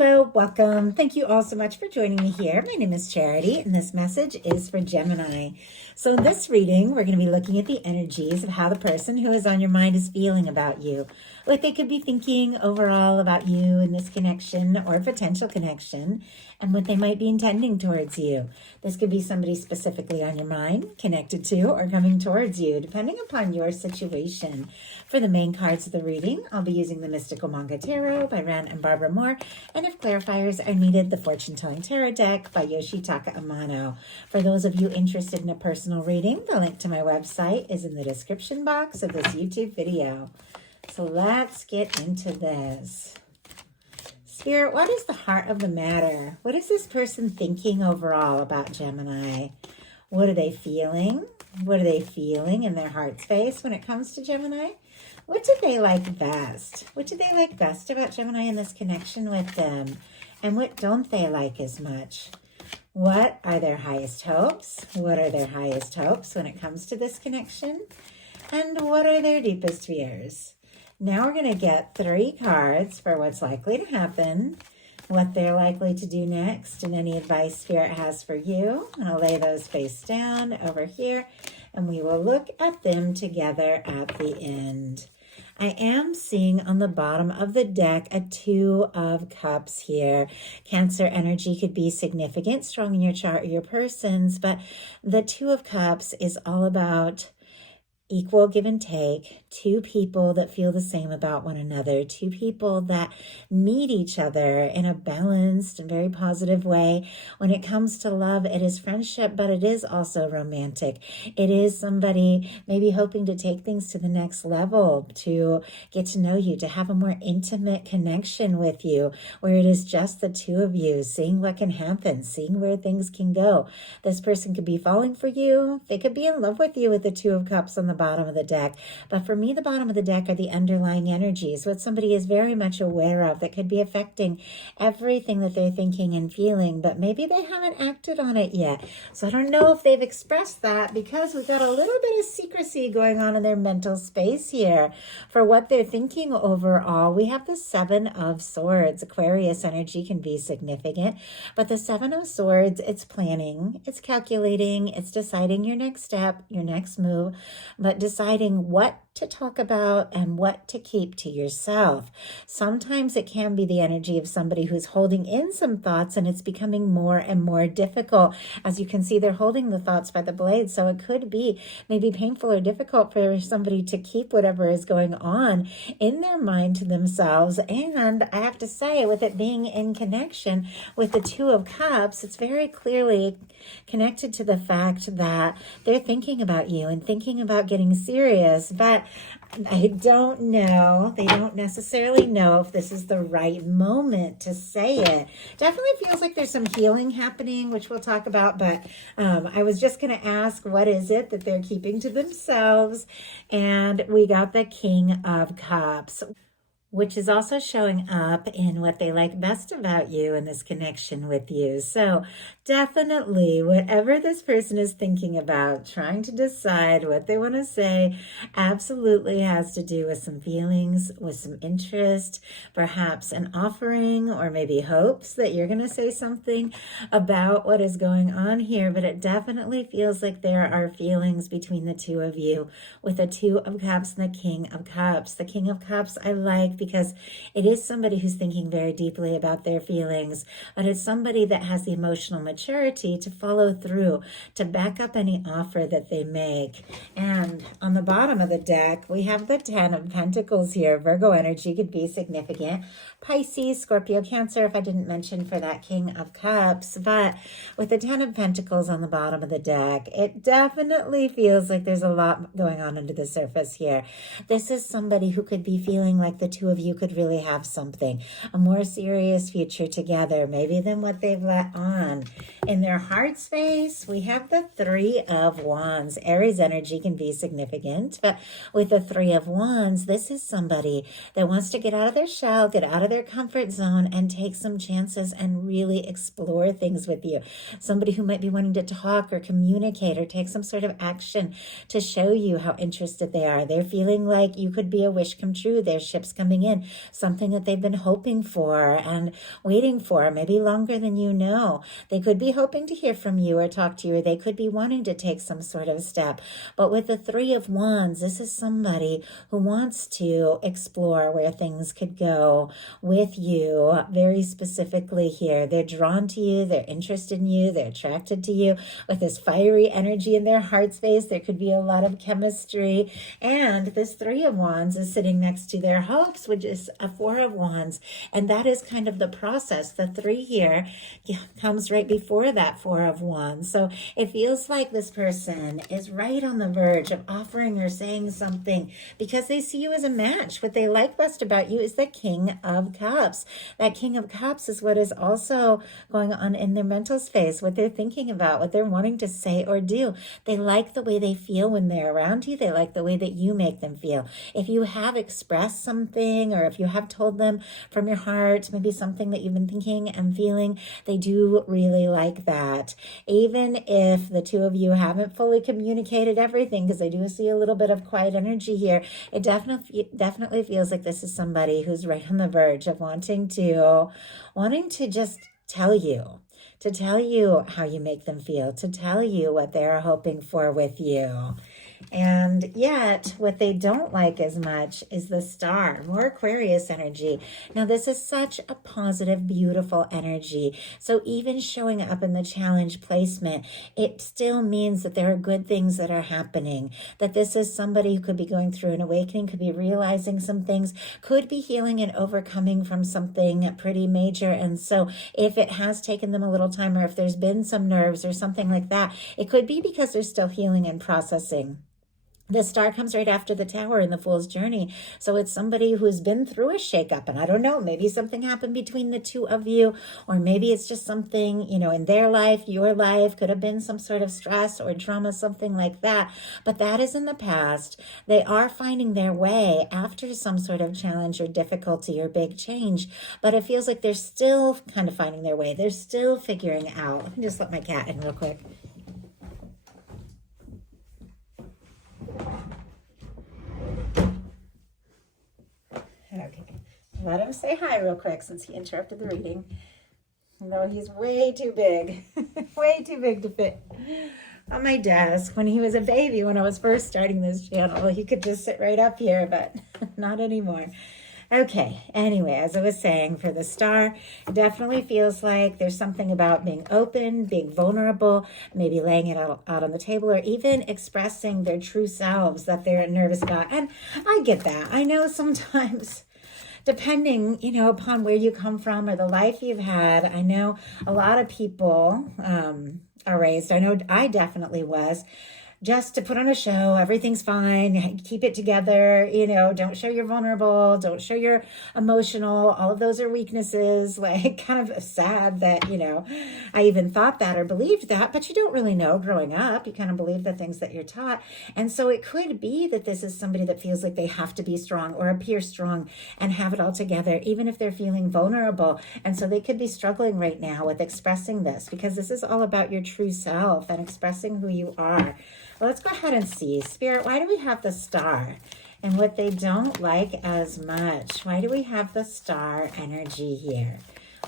Hello, welcome. Thank you all so much for joining me here. My name is Charity, and this message is for Gemini. So in this reading, we're going to be looking at the energies of how the person who is on your mind is feeling about you. What they could be thinking overall about you in this connection or potential connection, and what they might be intending towards you. This could be somebody specifically on your mind, connected to, or coming towards you, depending upon your situation. For the main cards of the reading, I'll be using the Mystical Manga Tarot by Rann and Barbara Moore, and if clarifiers are needed, the Fortune Telling Tarot deck by Yoshitaka Amano. For those of you interested in a personal reading, the link to my website is in the description box of this YouTube video. So let's get into this. Spirit, what is the heart of the matter? What is this person thinking overall about Gemini? What are they feeling? What are they feeling in their heart space when it comes to Gemini? What do they like best? What do they like best about Gemini in this connection with them? And what don't they like as much? What are their highest hopes? What are their highest hopes when it comes to this connection? And what are their deepest fears? Now we're going to get 3 cards for what's likely to happen, what they're likely to do next, and any advice Spirit has for you. And I'll lay those face down over here, and we will look at them together at the end. I am seeing on the bottom of the deck a 2 of Cups here. Cancer energy could be significant, strong in your chart or your person's, but the 2 of Cups is all about equal give and take, 2 people that feel the same about one another, 2 people that meet each other in a balanced and very positive way. When it comes to love, it is friendship, but it is also romantic. It is somebody maybe hoping to take things to the next level, to get to know you, to have a more intimate connection with you, where it is just the 2 of you, seeing what can happen, seeing where things can go. This person could be falling for you. They could be in love with you with the 2 of Cups on the bottom of the deck. But for me, the bottom of the deck are the underlying energies, what somebody is very much aware of that could be affecting everything that they're thinking and feeling, but maybe they haven't acted on it yet. So I don't know if they've expressed that because we've got a little bit of secrecy going on in their mental space here for what they're thinking overall. We have the 7 of Swords. Aquarius energy can be significant, but the 7 of Swords, it's planning, it's calculating, it's deciding your next step, your next move, but deciding what to talk about and what to keep to yourself. Sometimes it can be the energy of somebody who's holding in some thoughts, and it's becoming more and more difficult. As you can see, they're holding the thoughts by the blade, so it could be maybe painful or difficult for somebody to keep whatever is going on in their mind to themselves. And I have to say, with it being in connection with the 2 of Cups, it's very clearly connected to the fact that they're thinking about you and thinking about getting serious, but I don't know. They don't necessarily know if this is the right moment to say it. Definitely feels like there's some healing happening, which we'll talk about, but I was just going to ask, what is it that they're keeping to themselves? And we got the King of Cups, which is also showing up in what they like best about you and this connection with you. So definitely, whatever this person is thinking about, trying to decide what they want to say, absolutely has to do with some feelings, with some interest, perhaps an offering, or maybe hopes that you're going to say something about what is going on here. But it definitely feels like there are feelings between the 2 of you with the 2 of Cups and the King of Cups. The King of Cups I like because it is somebody who's thinking very deeply about their feelings, but it's somebody that has the emotional maturity to follow through, to back up any offer that they make. And on the bottom of the deck, we have the 10 of Pentacles here. Virgo energy could be significant. Pisces, Scorpio, Cancer, if I didn't mention for that King of Cups. But with the 10 of Pentacles on the bottom of the deck, it definitely feels like there's a lot going on under the surface here. This is somebody who could be feeling like the 2 of you could really have something, a more serious future together, maybe than what they've let on. In their heart space, we have the 3 of Wands. Aries energy can be significant, but with the 3 of Wands, this is somebody that wants to get out of their shell, get out of their comfort zone, and take some chances and really explore things with you. Somebody who might be wanting to talk or communicate or take some sort of action to show you how interested they are. They're feeling like you could be a wish come true. Their ship's coming coming in, something that they've been hoping for and waiting for, maybe longer than you know. They could be hoping to hear from you or talk to you, or they could be wanting to take some sort of step. But with the Three of Wands, this is somebody who wants to explore where things could go with you very specifically here. They're drawn to you, they're interested in you, they're attracted to you. With this fiery energy in their heart space, there could be a lot of chemistry. And this Three of Wands is sitting next to their hopes, which is a Four of Wands. And that is kind of the process. The three here comes right before that Four of Wands. So it feels like this person is right on the verge of offering or saying something because they see you as a match. What they like best about you is the King of Cups. That King of Cups is what is also going on in their mental space, what they're thinking about, what they're wanting to say or do. They like the way they feel when they're around you. They like the way that you make them feel. If you have expressed something, or if you have told them from your heart, maybe something that you've been thinking and feeling, they do really like that. Even if the two of you haven't fully communicated everything, because I do see a little bit of quiet energy here, it definitely feels like this is somebody who's right on the verge of wanting to just tell you, to tell you how you make them feel, to tell you what they're hoping for with you. And yet, what they don't like as much is the Star, more Aquarius energy. Now, this is such a positive, beautiful energy. So even showing up in the challenge placement, it still means that there are good things that are happening, that this is somebody who could be going through an awakening, could be realizing some things, could be healing and overcoming from something pretty major. And so if it has taken them a little time, or if there's been some nerves or something like that, it could be because they're still healing and processing. The Star comes right after the Tower in the Fool's Journey. So it's somebody who's been through a shakeup. And I don't know, maybe something happened between the two of you, or maybe it's just something, in their life, your life, could have been some sort of stress or drama, something like that. But that is in the past. They are finding their way after some sort of challenge or difficulty or big change. But it feels like they're still kind of finding their way. They're still figuring out. Let me just let my cat in real quick. Okay, let him say hi real quick since he interrupted the reading. No, he's way too big, way too big to fit on my desk. When he was a baby, when I was first starting this channel, he could just sit right up here, but not anymore. Okay, anyway, as I was saying, for the Star, it definitely feels like there's something about being open, being vulnerable, maybe laying it out on the table, or even expressing their true selves that they're nervous about. And I get that. I know sometimes, depending, upon where you come from or the life you've had, I know a lot of people are raised. I know I definitely was. Just to put on a show, everything's fine, keep it together, don't show you're vulnerable, don't show you're emotional, all of those are weaknesses. Like, kind of sad that, I even thought that or believed that, but you don't really know growing up. You kind of believe the things that you're taught. And so it could be that this is somebody that feels like they have to be strong or appear strong and have it all together, even if they're feeling vulnerable. And so they could be struggling right now with expressing this, because this is all about your true self and expressing who you are. Well, let's go ahead and see. Spirit, why do we have the Star? And what they don't like as much. Why do we have the Star energy here?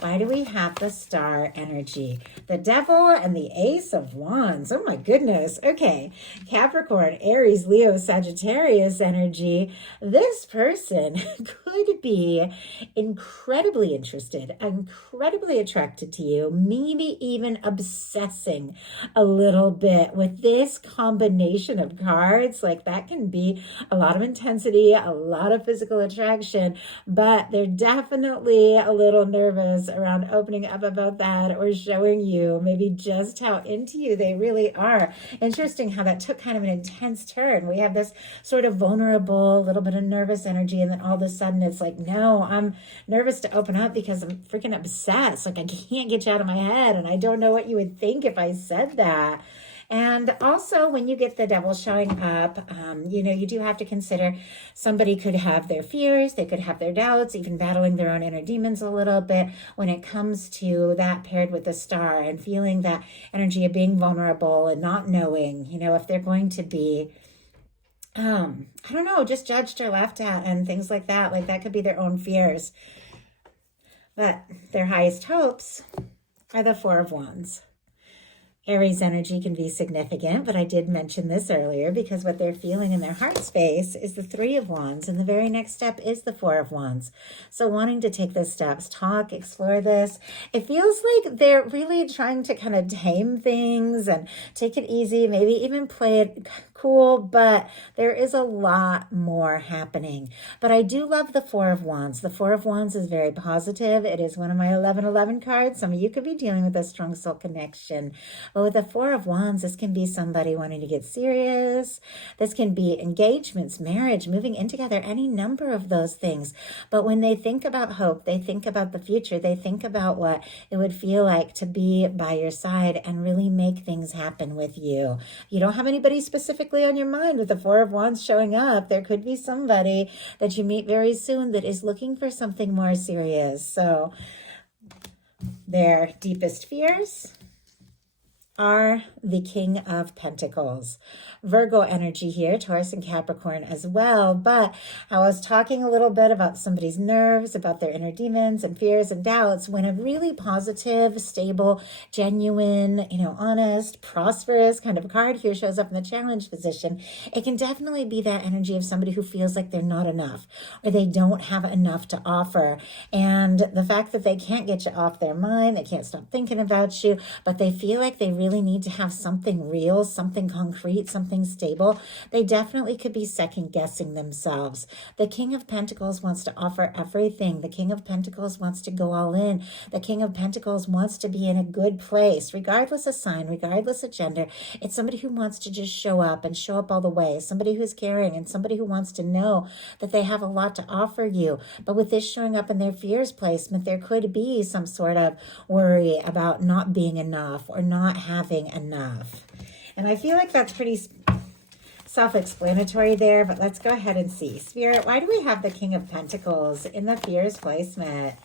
Why do we have the Star energy? The Devil and the Ace of Wands. Oh my goodness. Okay. Capricorn, Aries, Leo, Sagittarius energy. This person could be incredibly interested, incredibly attracted to you, maybe even obsessing a little bit with this combination of cards. Like, that can be a lot of intensity, a lot of physical attraction, but they're definitely a little nervous around opening up about that or showing you maybe just how into you they really are. Interesting how that took kind of an intense turn. We have this sort of vulnerable, little bit of nervous energy, and then all of a sudden it's like, no, I'm nervous to open up because I'm freaking obsessed. Like, I can't get you out of my head, and I don't know what you would think if I said that. And also, when you get the Devil showing up, you do have to consider somebody could have their fears, they could have their doubts, even battling their own inner demons a little bit when it comes to that paired with the Star, and feeling that energy of being vulnerable and not knowing, if they're going to be I don't know, just judged or laughed at and things like that. Like that could be their own fears. But their highest hopes are the Four of Wands. Aries energy can be significant, but I did mention this earlier because what they're feeling in their heart space is the Three of Wands, and the very next step is the Four of Wands. So wanting to take those steps, talk, explore this, it feels like they're really trying to kind of tame things and take it easy, maybe even play it cool, but there is a lot more happening. But I do love the Four of Wands. The Four of Wands is very positive. It is one of my 1111 cards. Some of you could be dealing with a strong soul connection. But with the Four of Wands, this can be somebody wanting to get serious. This can be engagements, marriage, moving in together, any number of those things. But when they think about hope, they think about the future. They think about what it would feel like to be by your side and really make things happen with you. You don't have anybody specifically on your mind with the Four of Wands showing up. There could be somebody that you meet very soon that is looking for something more serious. So their deepest fears are the King of Pentacles. Virgo energy here, Taurus and Capricorn as well. But I was talking a little bit about somebody's nerves, about their inner demons and fears and doubts. When a really positive, stable, genuine, honest, prosperous kind of card here shows up in the challenge position, it can definitely be that energy of somebody who feels like they're not enough or they don't have enough to offer. And the fact that they can't get you off their mind, they can't stop thinking about you, but they feel like they really need to have something real, something concrete, something stable. They definitely could be second guessing themselves. The King of Pentacles wants to offer everything. The King of Pentacles wants to go all in. The King of Pentacles wants to be in a good place, regardless of sign, regardless of gender. It's somebody who wants to just show up and show up all the way. Somebody who's caring and somebody who wants to know that they have a lot to offer you. But with this showing up in their fears placement, there could be some sort of worry about not being enough or not having enough. And I feel like that's pretty self-explanatory there, but let's go ahead and see. Spirit, why do we have the King of Pentacles in the fears placement?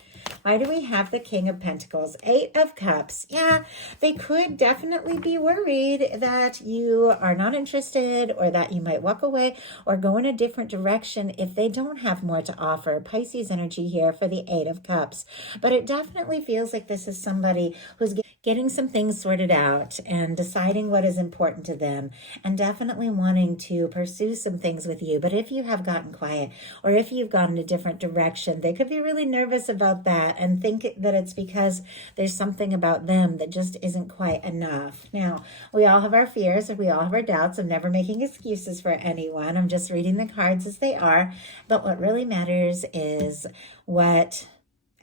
Why do we have the King of Pentacles? Eight of Cups. Yeah, they could definitely be worried that you are not interested or that you might walk away or go in a different direction if they don't have more to offer. Pisces energy here for the Eight of Cups. But it definitely feels like this is somebody who's getting some things sorted out and deciding what is important to them and definitely wanting to pursue some things with you. But if you have gotten quiet or if you've gone in a different direction, they could be really nervous about that and think that it's because there's something about them that just isn't quite enough. Now, we all have our fears and we all have our doubts. I'm never making excuses for anyone. I'm just reading the cards as they are. But what really matters is what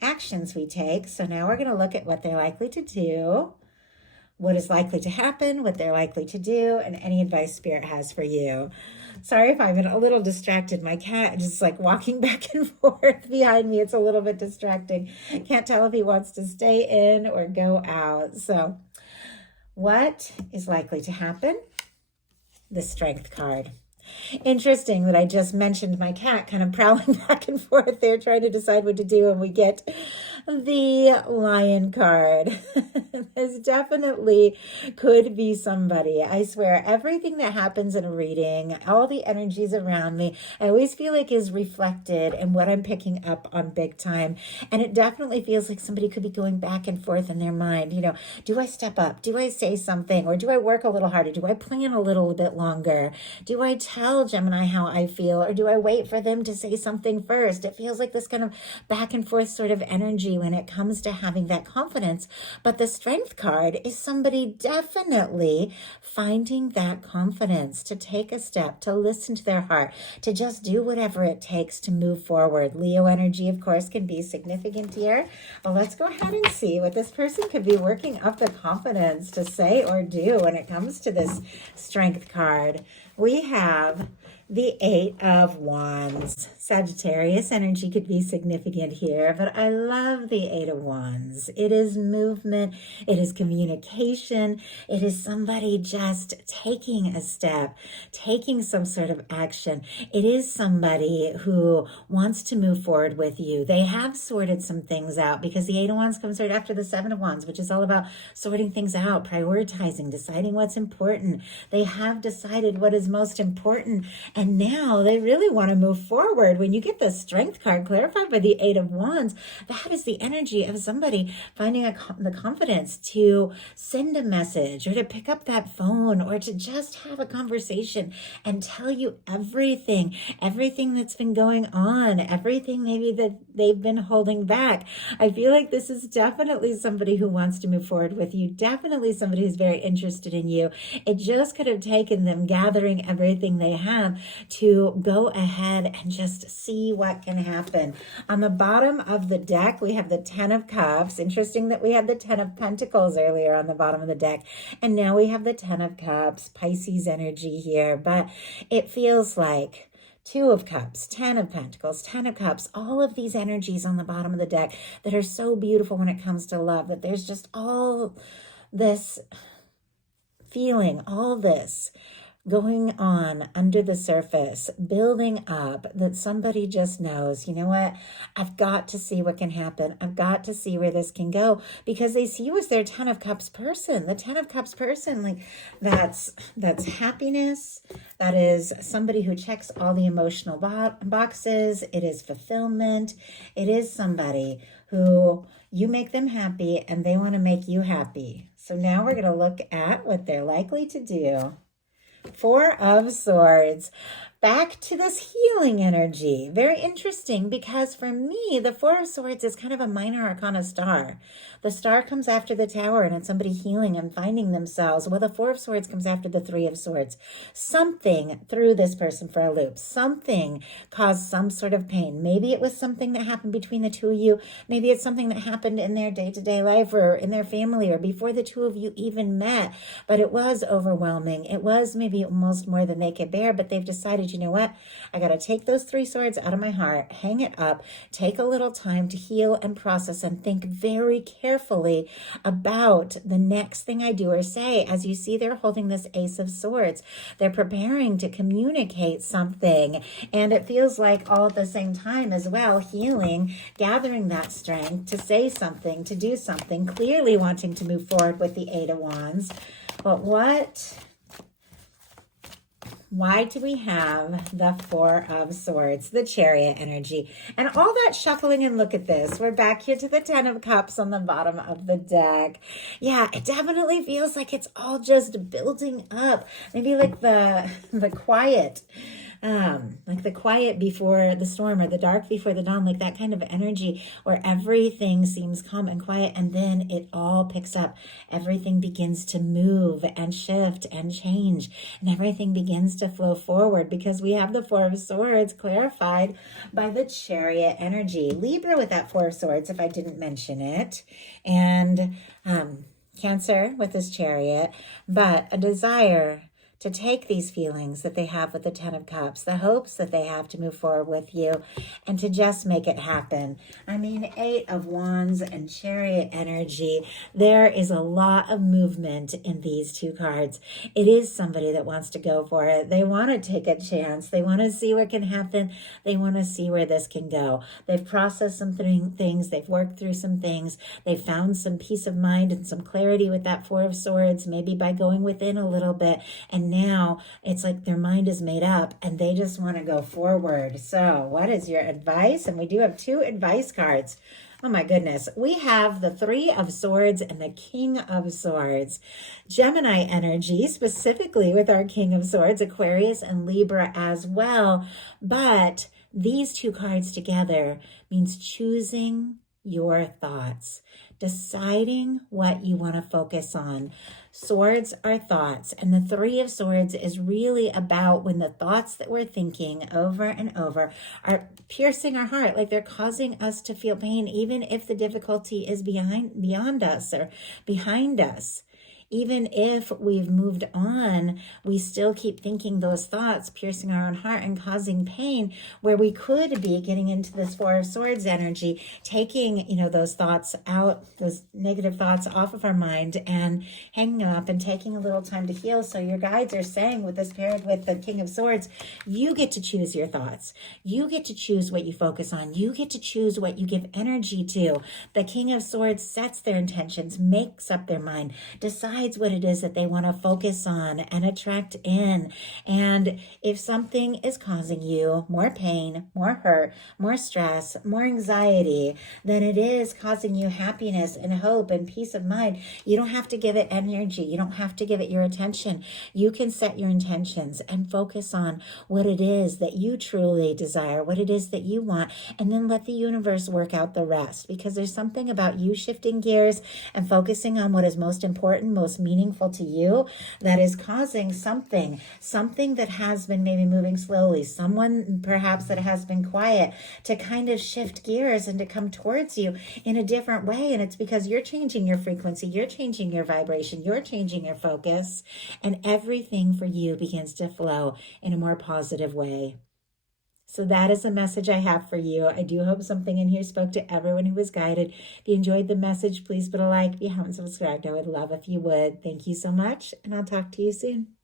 actions we take. So now we're going to look at what they're likely to do, what is likely to happen, what they're likely to do, and any advice Spirit has for you. Sorry if I'm a little distracted. My cat is like walking back and forth behind me. It's a little bit distracting. Can't tell if he wants to stay in or go out. So what is likely to happen? The Strength card. Interesting that I just mentioned my cat kind of prowling back and forth there trying to decide what to do, and we get the Lion card. This definitely could be somebody. I swear, everything that happens in a reading, all the energies around me, I always feel like is reflected in what I'm picking up on big time. And it definitely feels like somebody could be going back and forth in their mind. Do I step up? Do I say something? Or do I work a little harder? Do I plan a little bit longer? Do I tell Gemini how I feel, or do I wait for them to say something first? It feels like this kind of back and forth sort of energy when it comes to having that confidence. But the Strength card is somebody definitely finding that confidence to take a step, to listen to their heart, to just do whatever it takes to move forward. Leo energy, of course, can be significant here. Well, let's go ahead and see what this person could be working up the confidence to say or do when it comes to this Strength card. We have the Eight of Wands. Sagittarius energy could be significant here, but I love the Eight of Wands. It is movement. It is communication. It is somebody just taking a step, taking some sort of action. It is somebody who wants to move forward with you. They have sorted some things out because the Eight of Wands comes right after the Seven of Wands, which is all about sorting things out, prioritizing, deciding what's important. They have decided what is most important, And now they really want to move forward. When you get the Strength card clarified by the Eight of Wands, that is the energy of somebody finding the confidence to send a message or to pick up that phone or to just have a conversation and tell you everything that's been going on, everything maybe that they've been holding back. I feel like this is definitely somebody who wants to move forward with you, definitely somebody who's very interested in you. It just could have taken them gathering everything they have to go ahead and just see what can happen. On the bottom of the deck, we have the Ten of Cups. Interesting that we had the Ten of Pentacles earlier on the bottom of the deck, and now we have the Ten of Cups, Pisces energy here, but it feels like Two of Cups, Ten of Pentacles, Ten of Cups, all of these energies on the bottom of the deck that are so beautiful when it comes to love, that there's just all this feeling, all this going on under the surface, building up, that somebody just knows, you know what, I've got to see what can happen. I've got to see where this can go, because they see you as their Ten of Cups person. The Ten of Cups person, like that's happiness. That is somebody who checks all the emotional boxes. It is fulfillment. It is somebody who you make them happy and they want to make you happy. So now we're going to look at what they're likely to do. Four of Swords. Back to this healing energy. Very interesting, because for me, the Four of Swords is kind of a minor arcana star. The star comes after the Tower, and it's somebody healing and finding themselves. Well, the Four of Swords comes after the Three of Swords. Something threw this person for a loop. Something caused some sort of pain. Maybe it was something that happened between the two of you. Maybe it's something that happened in their day-to-day life or in their family or before the two of you even met. But it was overwhelming. It was maybe almost more than they could bear, but they've decided, you know what? I got to take those three swords out of my heart, hang it up, take a little time to heal and process and think very carefully about the next thing I do or say. As you see, they're holding this Ace of Swords. They're preparing to communicate something. And it feels like all at the same time as well, healing, gathering that strength to say something, to do something, clearly wanting to move forward with the Eight of Wands. But why do we have the Four of Swords, the Chariot energy, and all that shuffling? And look at this. We're back here to the Ten of Cups on the bottom of the deck. Yeah, it definitely feels like it's all just building up. Maybe like the quiet. Like the quiet before the storm or the dark before the dawn, like that kind of energy where everything seems calm and quiet, and then it all picks up. Everything begins to move and shift and change, and everything begins to flow forward, because we have the Four of Swords clarified by the Chariot energy. Libra with that Four of Swords, if I didn't mention it, and Cancer with this Chariot, but a desire to take these feelings that they have with the Ten of Cups, the hopes that they have to move forward with you, and to just make it happen. I mean, Eight of Wands and Chariot energy, there is a lot of movement in these two cards. It is somebody that wants to go for it. They want to take a chance. They want to see what can happen. They want to see where this can go. They've processed some things. They've worked through some things. They've found some peace of mind and some clarity with that Four of Swords, maybe by going within a little bit. And now it's like their mind is made up and they just want to go forward. So what is your advice? And we do have two advice cards. Oh my goodness. We have the Three of Swords and the King of Swords. Gemini energy, specifically with our King of Swords, Aquarius and Libra as well. But these two cards together means choosing your thoughts, deciding what you want to focus on. Swords are thoughts, and the Three of Swords is really about when the thoughts that we're thinking over and over are piercing our heart, like they're causing us to feel pain, even if the difficulty is beyond us or behind us. Even if we've moved on, we still keep thinking those thoughts, piercing our own heart and causing pain, where we could be getting into this Four of Swords energy, taking, those thoughts out, those negative thoughts off of our mind and hanging up and taking a little time to heal. So your guides are saying with this paired with the King of Swords, you get to choose your thoughts. You get to choose what you focus on. You get to choose what you give energy to. The King of Swords sets their intentions, makes up their mind, decides decides what it is that they want to focus on and attract in. And if something is causing you more pain, more hurt, more stress, more anxiety than it is causing you happiness and hope and peace of mind, you don't have to give it energy. You don't have to give it your attention. You can set your intentions and focus on what it is that you truly desire, what it is that you want, and then let the universe work out the rest. Because there's something about you shifting gears and focusing on what is most important, most meaningful to you, that is causing something that has been maybe moving slowly, someone perhaps that has been quiet, to kind of shift gears and to come towards you in a different way. And it's because you're changing your frequency, you're changing your vibration, you're changing your focus, and everything for you begins to flow in a more positive way. So that is the message I have for you. I do hope something in here spoke to everyone who was guided. If you enjoyed the message, please put a like. If you haven't subscribed, I would love if you would. Thank you so much, and I'll talk to you soon.